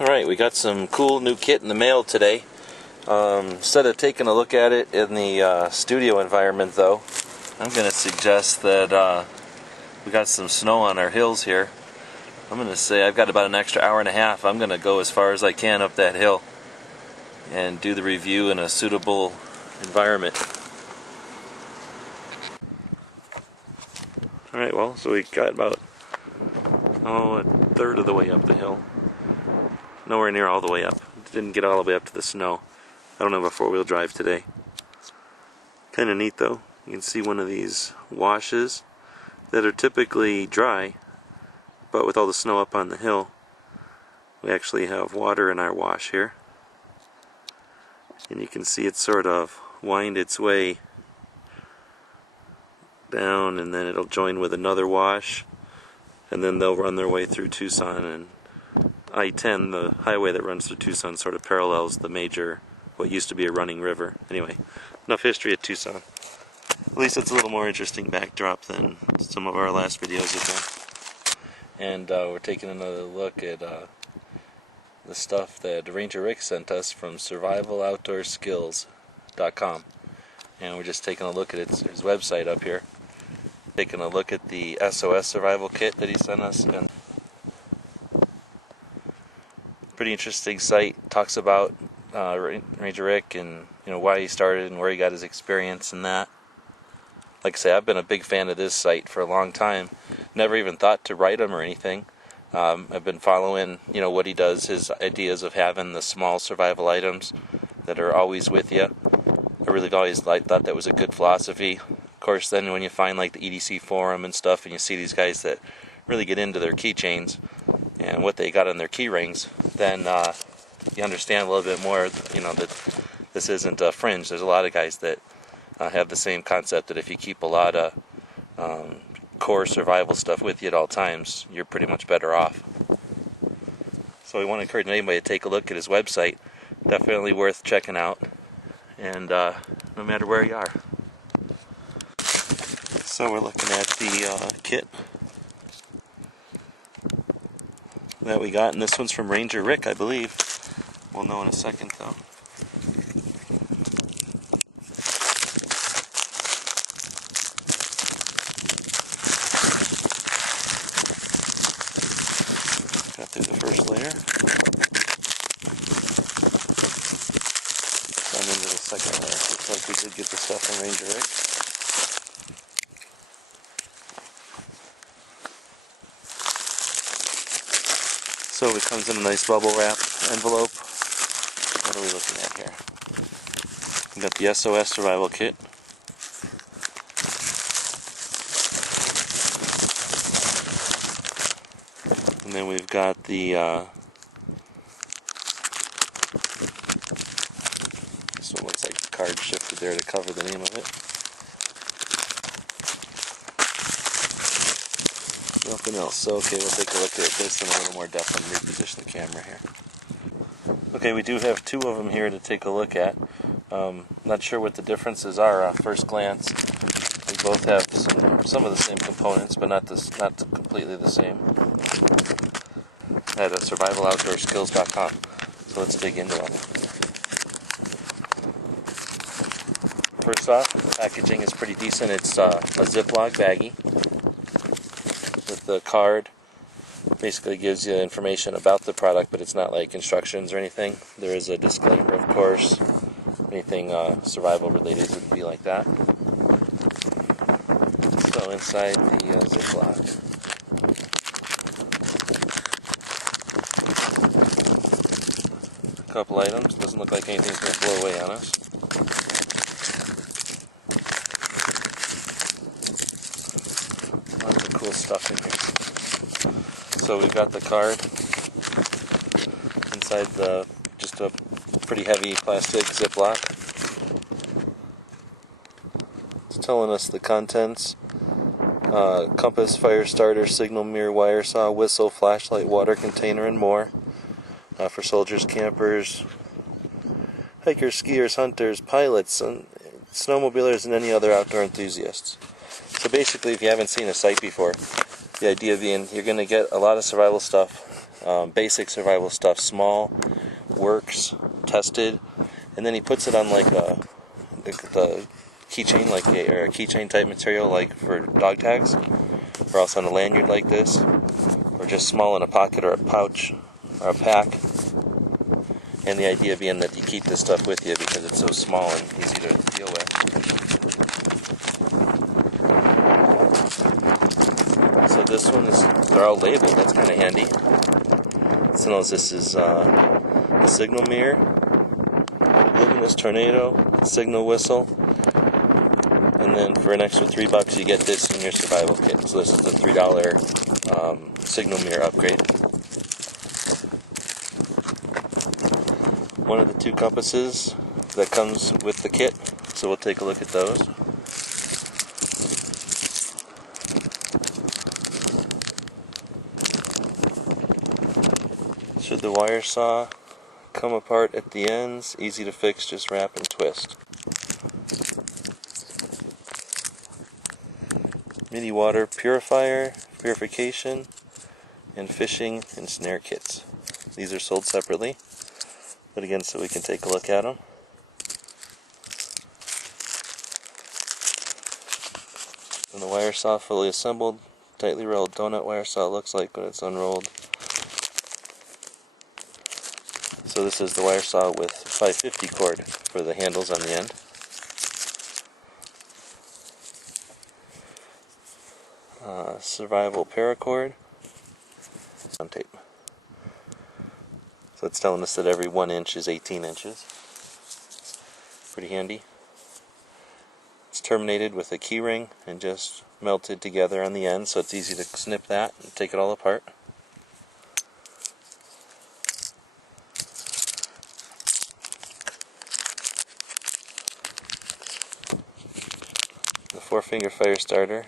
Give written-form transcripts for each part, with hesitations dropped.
Alright, we got some cool new kit in the mail today. Instead of taking a look at it in the studio environment though, I'm going to suggest that we got some snow on our hills here. I'm going to say I've got about an extra hour and a half. I'm going to go as far as I can up that hill and do the review in a suitable environment. Alright, well, so we got about a third of the way up the hill. Nowhere near all the way up. Didn't get all the way up to the snow. I don't have a four-wheel drive today. Kind of neat though. You can see one of these washes that are typically dry, but with all the snow up on the hill, we actually have water in our wash here. And you can see it sort of wind its way down, and then it'll join with another wash, and then they'll run their way through Tucson. And I-10, the highway that runs through Tucson, sort of parallels the major, what used to be a running river. Anyway, enough history at Tucson. At least it's a little more interesting backdrop than some of our last videos have been. And we're taking another look at the stuff that Ranger Rick sent us from survivaloutdoorskills.com. And we're just taking a look at his website up here. Taking a look at the SOS Survival Kit that he sent us. And pretty interesting site. Talks about Ranger Rick and why he started and where he got his experience and that. Like I say, I've been a big fan of this site for a long time. Never even thought to write him or anything. I've been following what he does, his ideas of having the small survival items that are always with you. I really always thought that was a good philosophy. Of course, then when you find like the EDC forum and stuff, and you see these guys that really get into their keychains and what they got on their key rings, then you understand a little bit more, that this isn't a fringe. There's a lot of guys that have the same concept, that if you keep a lot of core survival stuff with you at all times, you're pretty much better off. So we want to encourage anybody to take a look at his website. Definitely worth checking out, and no matter where you are. So we're looking at the kit that we got, and this one's from Ranger Rick, I believe. We'll know in a second though. Got through the first layer. Down into the second layer. Looks like we did get the stuff from Ranger Rick. So it comes in a nice bubble wrap envelope. What are we looking at here? We got the SOS Survival Kit. And then we've got the this one looks like the card shifted there to cover the name of it. Nothing else. So okay, we'll take a look at this in a little more depth and reposition the camera here. Okay, we do have two of them here to take a look at. Not sure what the differences are at first glance. They both have some of the same components, but not completely the same. At survivaloutdoorskills.com. So let's dig into them. First off, the packaging is pretty decent. It's a Ziploc baggie with the card. Basically gives you information about the product, but it's not like instructions or anything. There is a disclaimer, of course. Anything survival related would be like that. So inside the Ziploc, a couple items. Doesn't look like anything's going to blow away on us. Lots of cool stuff in here. So we've got the card inside just a pretty heavy plastic Ziploc. It's telling us the contents. Compass, fire starter, signal mirror, wire saw, whistle, flashlight, water container, and more. For soldiers, campers, hikers, skiers, hunters, pilots, and snowmobilers, and any other outdoor enthusiasts. So basically, if you haven't seen a site before, the idea being you're going to get a lot of survival stuff basic survival stuff, small, works, tested, and then he puts it on like the keychain, like a keychain type material, like for dog tags, or else on a lanyard like this, or just small in a pocket or a pouch or a pack. And the idea being that you keep this stuff with you because it's so small and easy to deal with. So this one is, they're all labeled, that's kind of handy. So knows this is a signal mirror, luminous tornado, signal whistle, and then for an extra $3 you get this in your survival kit. So this is the $3 signal mirror upgrade. One of the 2 compasses that comes with the kit, so we'll take a look at those. Should the wire saw come apart at the ends, easy to fix, just wrap and twist. Mini water purifier, purification, and fishing and snare kits. These are sold separately, but again, so we can take a look at them. And the wire saw fully assembled, tightly rolled donut wire saw looks like when it's unrolled. So this is the wire saw with 550 cord for the handles on the end. Survival paracord on tape. So it's telling us that every 1 inch is 18 inches. Pretty handy. It's terminated with a key ring and just melted together on the end, so it's easy to snip that and take it all apart. The 4-finger fire starter.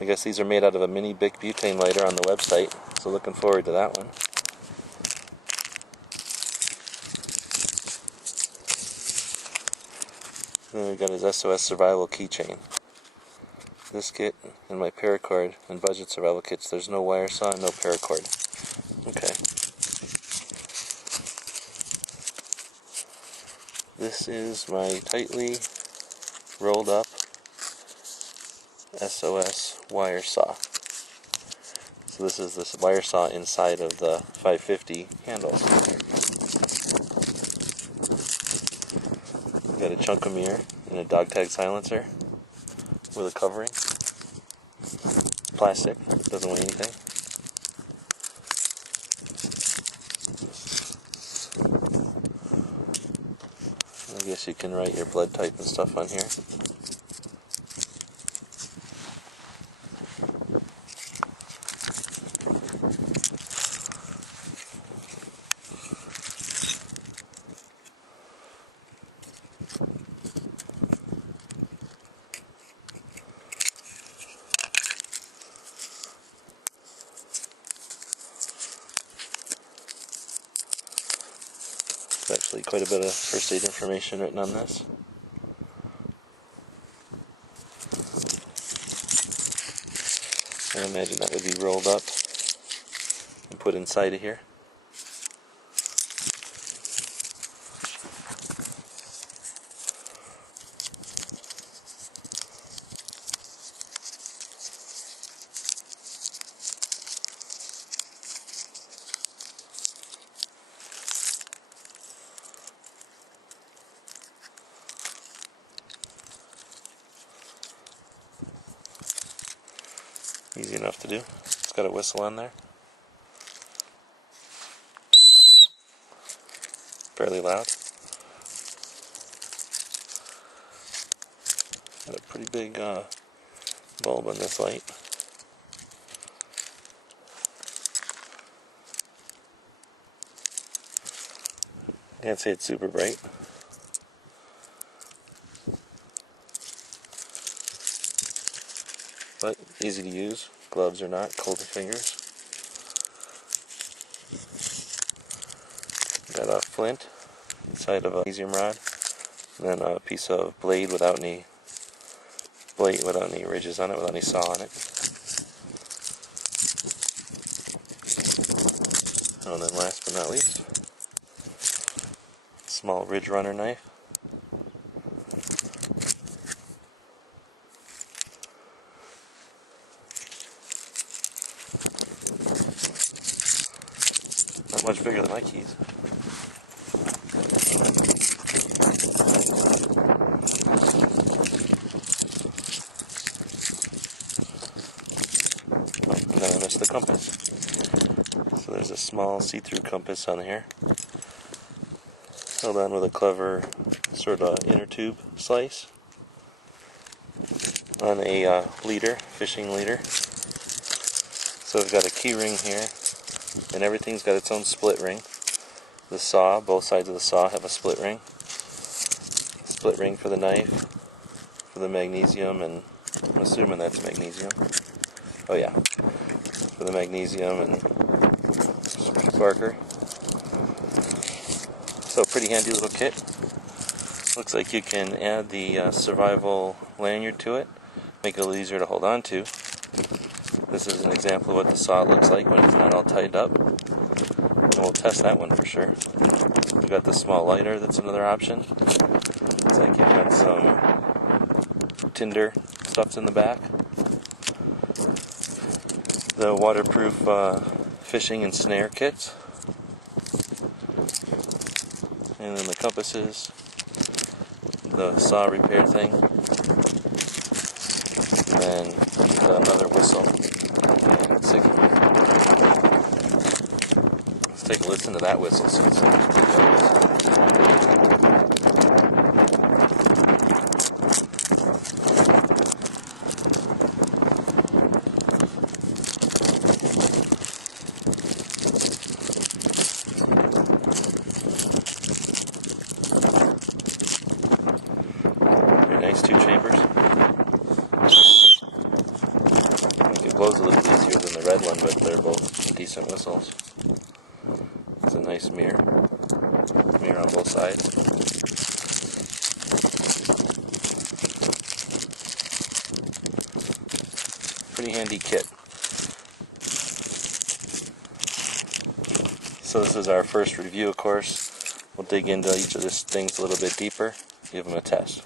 I guess these are made out of a mini Bic butane lighter on the website, so looking forward to that one. And then we got his SOS Survival Keychain. This kit and my paracord and budget survival kits, there's no wire saw and no paracord. Okay. This is my tightly rolled up SOS wire saw. So this is this wire saw inside of the 550 handle. Got a chunkometer and a dog tag silencer with a covering. Plastic, doesn't weigh anything. I guess you can write your blood type and stuff on here. There's actually quite a bit of first aid information written on this. I imagine that would be rolled up and put inside of here. Easy enough to do. It's got a whistle on there. Fairly loud. Got a pretty big bulb on this light. Can't say it's super bright. But easy to use. Gloves or not, cold fingers. Got a flint inside of a magnesium rod, and then a piece of blade without any ridges on it, without any saw on it. And then last but not least, small ridge runner knife. Not much bigger than my keys. And then I missed the compass. So there's a small see-through compass on here. Held on with a clever sort of inner tube slice on a leader, fishing leader. So we've got a key ring here, and everything's got its own split ring. The saw, both sides of the saw have a split ring. Split ring for the knife, for the magnesium, and I'm assuming that's magnesium. Oh yeah, for the magnesium and sparker. So pretty handy little kit. Looks like you can add the survival lanyard to it, make it a little easier to hold on to. This is an example of what the saw looks like when it's not all tied up. And we'll test that one for sure. We've got the small lighter, that's another option. Looks like you've got some tinder stuffed in the back. The waterproof fishing and snare kits. And then the compasses. The saw repair thing. And then another whistle. Let's take a listen to that whistle. Very nice, 2 chambers. It blows a little easier than the red one, but they're both decent whistles. It's a nice mirror on both sides. Pretty handy kit. So this is our first review, of course. We'll dig into each of these things a little bit deeper, give them a test.